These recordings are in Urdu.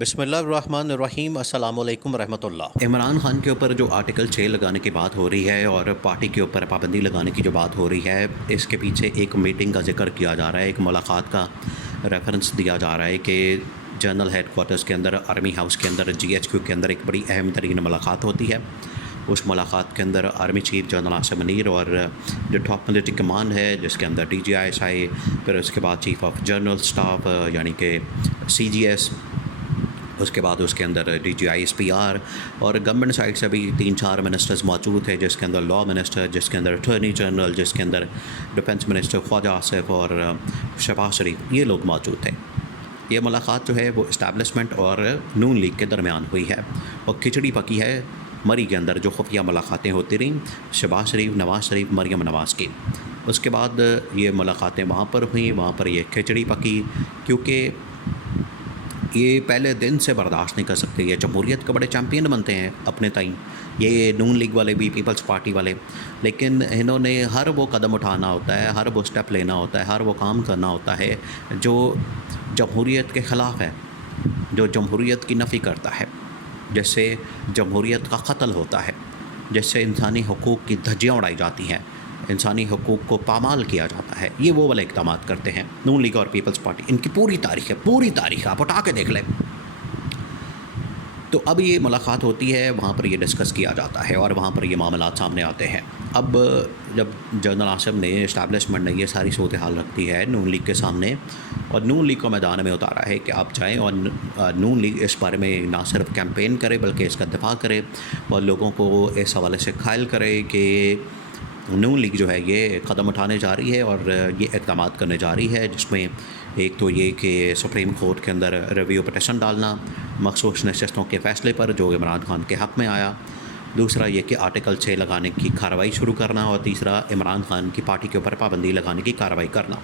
بسم اللہ الرحمن الرحیم، السلام علیکم ورحمۃ اللہ۔ عمران خان کے اوپر جو آرٹیکل 6 لگانے کی بات ہو رہی ہے اور پارٹی کے اوپر پابندی لگانے کی جو بات ہو رہی ہے، اس کے پیچھے ایک میٹنگ کا ذکر کیا جا رہا ہے، ایک ملاقات کا ریفرنس دیا جا رہا ہے کہ جنرل ہیڈ کوارٹرز کے اندر، آرمی ہاؤس کے اندر، GHQ کے اندر ایک بڑی اہم ترین ملاقات ہوتی ہے۔ اس ملاقات کے اندر army chief general Asim Munir اور جو ٹاپ ملٹری کمان ہے، جس کے اندر DGISI، پھر اس کے بعد چیف آف جنرل اسٹاف یعنی کہ CGS، اس کے بعد اس کے اندر DGISPR اور گورنمنٹ سائڈ سے بھی 3-4 منسٹرز موجود تھے، جس کے اندر لا منسٹر، جس کے اندر اٹارنی جنرل، جس کے اندر ڈیفنس منسٹر خواجہ آصف اور شہباز شریف، یہ لوگ موجود تھے۔ یہ ملاقات جو ہے وہ اسٹیبلشمنٹ اور نون لیگ کے درمیان ہوئی ہے اور کھچڑی پکی ہے مری کے اندر جو خفیہ ملاقاتیں ہوتی رہیں شہباز شریف، نواز شریف، مریم نواز کی۔ اس کے بعد یہ ملاقاتیں وہاں پر ہوئیں، وہاں پر یہ کھچڑی پکی، کیونکہ یہ پہلے دن سے برداشت نہیں کر سکتے۔ یہ جمہوریت کے بڑے چیمپئن بنتے ہیں اپنے تئیں، یہ نون لیگ والے بھی، پیپلز پارٹی والے، لیکن انہوں نے ہر وہ قدم اٹھانا ہوتا ہے، ہر وہ سٹیپ لینا ہوتا ہے، ہر وہ کام کرنا ہوتا ہے جو جمہوریت کے خلاف ہے، جو جمہوریت کی نفی کرتا ہے، جس سے جمہوریت کا قتل ہوتا ہے، جس سے انسانی حقوق کی دھجیاں اڑائی جاتی ہیں، انسانی حقوق کو پامال کیا جاتا ہے۔ یہ وہ والے اقدامات کرتے ہیں نون لیگ اور پیپلز پارٹی۔ ان کی پوری تاریخ آپ اٹھا کے دیکھ لیں۔ تو اب یہ ملاقات ہوتی ہے، وہاں پر یہ ڈسکس کیا جاتا ہے اور وہاں پر یہ معاملات سامنے آتے ہیں۔ اب جب جنرل عاصم نے، اسٹیبلشمنٹ نے یہ ساری صورتحال رکھتی ہے نون لیگ کے سامنے اور نون لیگ کو میدان میں اتارا ہے کہ آپ جائیں اور نون لیگ اس بارے میں نہ صرف کیمپین کرے بلکہ اس کا دفاع کرے اور لوگوں کو اس حوالے سے قائل کرے کہ نون لیگ جو ہے یہ قدم اٹھانے جا رہی ہے اور یہ اقدامات کرنے جا رہی ہے، جس میں ایک تو یہ کہ سپریم کورٹ کے اندر ریویو پٹیشن ڈالنا مخصوص نشستوں کے فیصلے پر جو عمران خان کے حق میں آیا، دوسرا یہ کہ آرٹیکل 6 لگانے کی کارروائی شروع کرنا، اور تیسرا عمران خان کی پارٹی کے اوپر پابندی لگانے کی کارروائی کرنا۔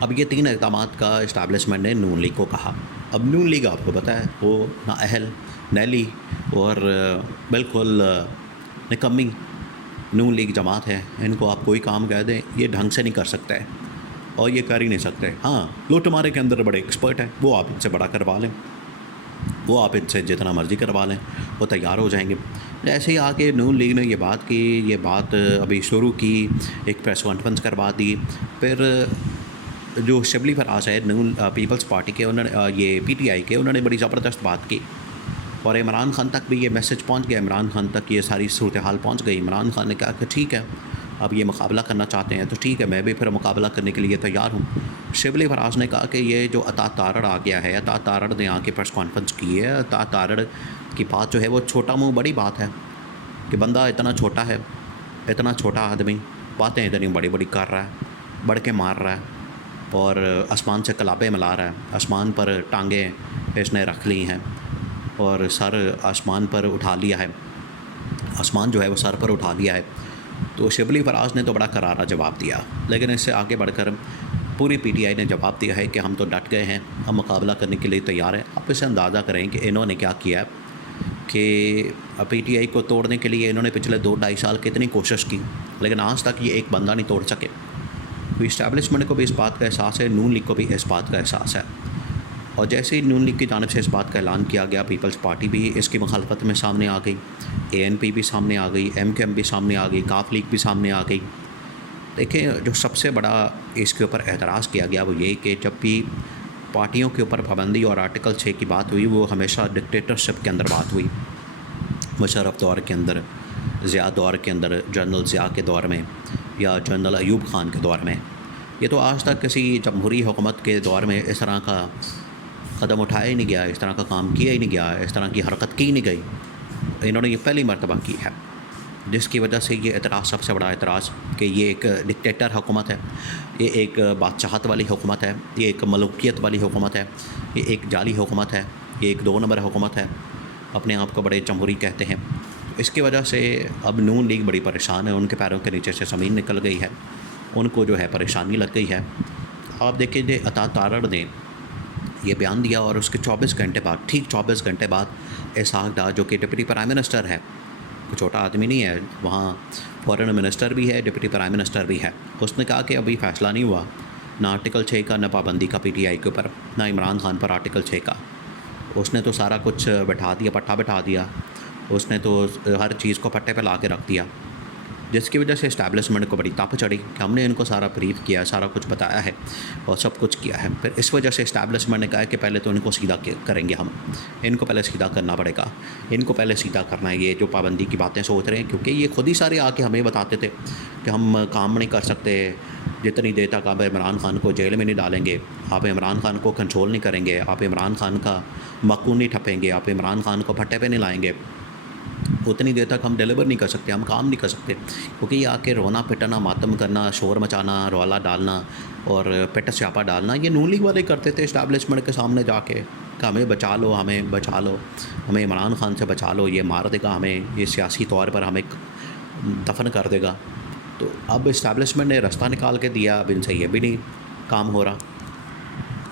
اب یہ 3 اقدامات کا اسٹیبلشمنٹ نے نون لیگ کو کہا۔ اب نون لیگ آپ کو پتہ ہے وہ نااہل، نیلی اور بالکل نکمی نون لیگ جماعت ہے۔ ان کو آپ کوئی کام کہہ دیں یہ ڈھنگ سے نہیں کر سکتے اور یہ کر ہی نہیں سکتے۔ ہاں، لوٹ مارے کے اندر بڑے ایکسپرٹ ہیں، وہ آپ ان سے بڑا کروا لیں، وہ آپ ان سے جتنا مرضی کروا لیں، وہ تیار ہو جائیں گے۔ جیسے ہی آ کے نون لیگ نے یہ بات کی، یہ بات ابھی شروع کی، ایک پریس کانفرنس کروا دی، پھر جو شبلی فراز ہے نون پیپلز پارٹی کے، انہوں نے یہ PTI کے، انہوں نے بڑی زبردست بات کی اور عمران خان تک بھی یہ میسج پہنچ گیا، عمران خان تک یہ ساری صورتحال پہنچ گئی۔ عمران خان نے کہا کہ ٹھیک ہے، اب یہ مقابلہ کرنا چاہتے ہیں تو ٹھیک ہے، میں بھی پھر مقابلہ کرنے کے لیے تیار ہوں۔ شبلی فراز نے کہا کہ یہ جو عطا تارڑ آ گیا ہے، عطا تارڑ نے آ کے پریس کانفرنس کی ہے، عطا تارڑ کی بات جو ہے وہ چھوٹا منہ بڑی بات ہے کہ بندہ اتنا چھوٹا ہے، اتنا چھوٹا آدمی باتیں اتنی بڑی بڑی کر رہا ہے، بڑھ کے مار رہا ہے اور آسمان سے کلابیں ملا رہا ہے، آسمان پر ٹانگیں اس نے رکھ لی ہیں اور سر آسمان پر اٹھا لیا ہے، آسمان جو ہے وہ سر پر اٹھا لیا ہے۔ تو شبلی فراز نے تو بڑا کرارا جواب دیا، لیکن اس سے آگے بڑھ کر پوری PTI نے جواب دیا ہے کہ ہم تو ڈٹ گئے ہیں، ہم مقابلہ کرنے کے لیے تیار ہیں۔ آپ اسے اندازہ کریں کہ انہوں نے کیا کیا کہ PTI کو توڑنے کے لیے انہوں نے پچھلے 2-2.5 سال کتنی کوشش کی، لیکن آج تک یہ ایک بندہ نہیں توڑ سکے۔ تو اسٹیبلشمنٹ کو بھی اس بات کا احساس ہے، نون لیگ کو بھی اس بات کا احساس ہے، اور جیسے ہی نون لیگ کی جانب سے اس بات کا اعلان کیا گیا، پیپلز پارٹی بھی اس کی مخالفت میں سامنے آ گئی، ANP بھی سامنے آ گئی، MKM بھی سامنے آ گئی، کاف لیگ بھی سامنے آ گئی۔ دیکھیں، جو سب سے بڑا اس کے اوپر اعتراض کیا گیا وہ یہ کہ جب بھی پارٹیوں کے اوپر پابندی اور آرٹیکل 6 کی بات ہوئی، وہ ہمیشہ ڈکٹیٹرشپ کے اندر بات ہوئی، مشرف دور کے اندر، ضیاء دور کے اندر، جنرل ضیاء کے دور میں یا جنرل ایوب خان کے دور میں۔ یہ تو آج تک کسی جمہوری حکومت کے دور میں اس طرح کا قدم اٹھایا ہی نہیں گیا، اس طرح کا کام کیا ہی نہیں گیا، اس طرح کی حرکت کی نہیں گئی۔ انہوں نے یہ پہلی مرتبہ کی ہے، جس کی وجہ سے یہ اعتراض، سب سے بڑا اعتراض کہ یہ ایک ڈکٹیٹر حکومت ہے، یہ ایک بادشاہت والی حکومت ہے، یہ ایک ملوکیت والی حکومت ہے، یہ ایک جعلی حکومت ہے، یہ ایک 2 نمبر حکومت ہے، اپنے آپ کو بڑے جمہوری کہتے ہیں۔ اس کی وجہ سے اب نون لیگ بڑی پریشان ہے، ان کے پیروں کے نیچے سے زمین نکل گئی ہے، ان کو جو ہے پریشانی لگ گئی ہے۔ آپ دیکھیں کہ عطا تارڑ نے یہ بیان دیا اور اس کے 24 گھنٹے بعد، ٹھیک 24 گھنٹے بعد اسحاق ڈار جو کہ ڈپٹی پرائم منسٹر ہے، کوئی چھوٹا آدمی نہیں ہے، وہاں فورن منسٹر بھی ہے، ڈپٹی پرائم منسٹر بھی ہے، اس نے کہا کہ ابھی فیصلہ نہیں ہوا نہ آرٹیکل 6 کا، نہ پابندی کا PTI کے اوپر، نہ عمران خان پر آرٹیکل 6 کا۔ اس نے تو سارا کچھ بٹھا دیا، پٹھا بٹھا دیا، اس نے تو ہر چیز کو پٹے پہ لا کے رکھ دیا، جس کی وجہ سے اسٹیبلشمنٹ کو بڑی تپ چڑھی کہ ہم نے ان کو سارا بریف کیا، سارا کچھ بتایا ہے اور سب کچھ کیا ہے۔ پھر اس وجہ سے اسٹیبلشمنٹ نے کہا کہ پہلے تو ان کو سیدھا کریں گے، ہم ان کو پہلے سیدھا کرنا پڑے گا، ان کو پہلے سیدھا کرنا ہے۔ یہ جو پابندی کی باتیں سوچ رہے ہیں، کیونکہ یہ خود ہی سارے آ کے ہمیں بتاتے تھے کہ ہم کام نہیں کر سکتے جتنی دیر تک آپ عمران خان کو جیل میں نہیں ڈالیں گے، آپ عمران خان کو کنٹرول نہیں کریں گے، آپ عمران خان کا مکون نہیں ٹھپیں گے، آپ عمران خان کو پھٹے پہ نہیں لائیں گے، اتنی دیر تک ہم ڈیلیور نہیں کر سکتے، ہم کام نہیں کر سکتے۔ کیونکہ یہ آ کے رونا پٹنا، ماتم کرنا، شور مچانا، رولا ڈالنا اور پٹ سیاپا ڈالنا یہ نون لیگ والے کرتے تھے اسٹیبلشمنٹ کے سامنے جا کے کہ ہمیں بچا لو، ہمیں بچا لو، ہمیں عمران خان سے بچا لو، یہ مار دے گا ہمیں، یہ سیاسی طور پر ہمیں دفن کر دے گا۔ تو اب اسٹیبلشمنٹ نے رستہ نکال کے دیا، اب ان سے یہ بھی نہیں کام ہو رہا،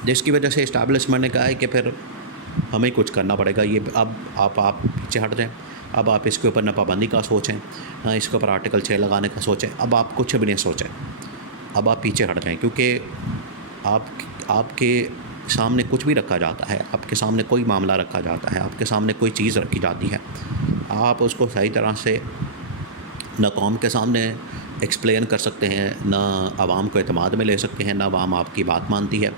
جس کی وجہ سے اسٹیبلشمنٹ نے کہا ہے کہ پھر ہمیں کچھ کرنا پڑے گا۔ یہ اب آپ پیچھے ہٹ جائیں، اب آپ اس کے اوپر نہ پابندی کا سوچیں، نہ اس کے اوپر آرٹیکل 6 لگانے کا سوچیں، اب آپ کچھ بھی نہیں سوچیں، اب آپ پیچھے ہٹ جائیں، کیونکہ آپ کے سامنے کچھ بھی رکھا جاتا ہے، آپ کے سامنے کوئی معاملہ رکھا جاتا ہے، آپ کے سامنے کوئی چیز رکھی جاتی ہے، آپ اس کو صحیح طرح سے نہ قوم کے سامنے ایکسپلین کر سکتے ہیں، نہ عوام کو اعتماد میں لے سکتے ہیں، نہ عوام آپ کی بات مانتی ہے،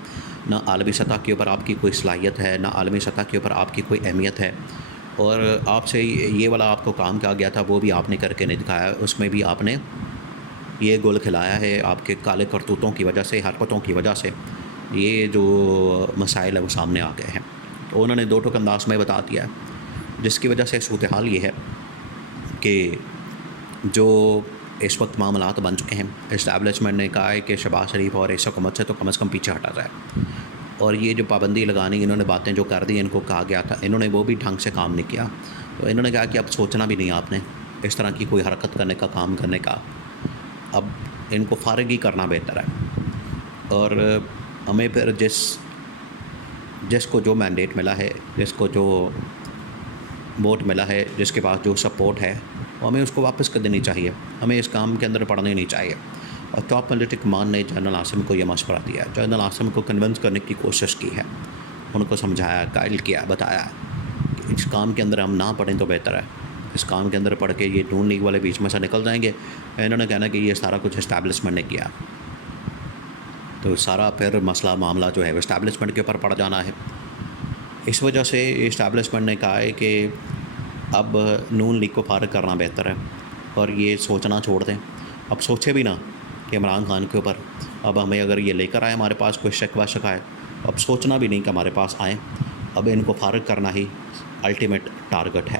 نہ عالمی سطح کے اوپر آپ کی کوئی صلاحیت ہے، نہ عالمی سطح کے اوپر آپ کی کوئی اہمیت ہے۔ اور آپ سے یہ والا آپ کو کام کیا گیا تھا وہ بھی آپ نے کر کے نہیں دکھایا، اس میں بھی آپ نے یہ گول کھلایا ہے۔ آپ کے کالے کرتوتوں کی وجہ سے، حرکتوں کی وجہ سے یہ جو مسائل ہے وہ سامنے آ گئے ہیں، تو انہوں نے دو ٹوک انداز میں بتا دیا ہے، جس کی وجہ سے صورتحال یہ ہے کہ جو اس وقت معاملات بن چکے ہیں، اسٹیبلشمنٹ نے کہا ہے کہ شہباز شریف اور اس حکومت سے تو کم از کم پیچھے ہٹا جائے، اور یہ جو پابندی لگانی انہوں نے باتیں جو کر دی، ان کو کہا گیا تھا، انہوں نے وہ بھی ڈھنگ سے کام نہیں کیا، تو انہوں نے کہا کہ اب سوچنا بھی نہیں آپ نے اس طرح کی کوئی حرکت کرنے کا، کام کرنے کا، اب ان کو فارغ ہی کرنا بہتر ہے۔ اور ہمیں پھر جس کو جو مینڈیٹ ملا ہے، جس کو جو ووٹ ملا ہے، جس کے پاس جو سپورٹ ہے، وہ ہمیں اس کو واپس کر دینی چاہیے، ہمیں اس کام کے اندر پڑھنے نہیں چاہیے۔ اور ٹاپ ملٹری کمان نے جنرل عاصم کو یہ مشورہ دیا، جنرل عاصم کو کنونس کرنے کی کوشش کی ہے، ان کو سمجھایا، قائل کیا، بتایا کہ اس کام کے اندر ہم نہ پڑھیں تو بہتر ہے، اس کام کے اندر پڑھ کے یہ نون لیگ والے بیچ میں سے نکل جائیں گے۔ انہوں نے کہنا کہ یہ سارا کچھ اسٹیبلشمنٹ نے کیا، تو سارا پھر مسئلہ معاملہ جو ہے وہ اسٹیبلشمنٹ کے اوپر پڑ جانا ہے۔ اس وجہ سے اسٹیبلشمنٹ نے کہا ہے کہ اب نون لیگ کو فارغ کرنا بہتر ہے، اور یہ سوچنا چھوڑ دیں، اب سوچے بھی نہ کہ عمران خان کے اوپر اب ہمیں اگر یہ لے کر آئے ہمارے پاس کوئی شکوہ شکایت، اب سوچنا بھی نہیں کہ ہمارے پاس آئیں، اب ان کو فارغ کرنا ہی الٹیمیٹ ٹارگٹ ہے۔